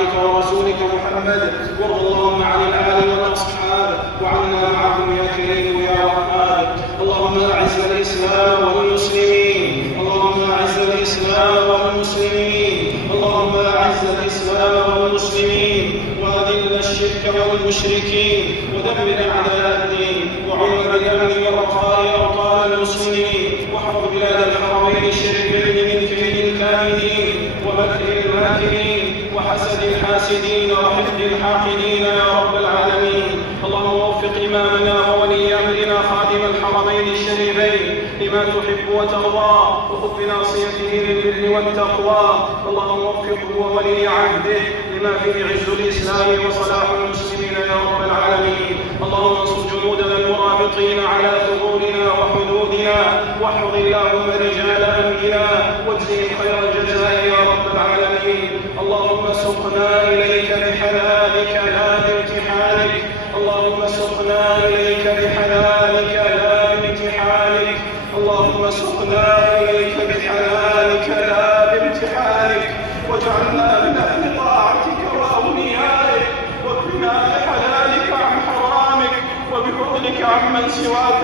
عبدك ورسولك محمد، وارض اللهم عن الآل والأصحاب وعنا معهم يا كريم يا رحمن. اللهم أعز الإسلام والمسلمين، اللهم أعز الإسلام والمسلمين، اللهم أعز الإسلام والمسلمين، وأذل الشرك والمشركين، ودمر أعداء الدين، وعم بالأمن والرخاء أوطان المسلمين، واحفظ بلاد الحرمين الشريفين من كيد الكائدين ومكر الماكرين وحسد الحاسدين وحقد الحاقدين يا رب العالمين. اللهم وفق إمامنا وولي أمرنا خادم الحرمين الشريفين لما تحب وترضى، وخذ بناصيته للبر والتقوى. اللهم وفقه وولي عهده لما فيه عز الإسلام وصلاح المسلمين يا رب العالمين. اللهم انصر جنودنا المرابطين على ثغورنا وحدودنا، واحفظ اللهم رجال أمننا واجزهم خير الجزاء يا رب العالمين. اللهم سقنا إليك بحلالك لا بامتحانك، اللهم سقنا إليك بحلالك لا بامتحانك، اللهم سقنا إليك بحلالك لا بامتحانك، واجعلنا من أهل طاعتك وأوليائك، واكفنا بحلالك عن حرامك وبفضلك عمن سواك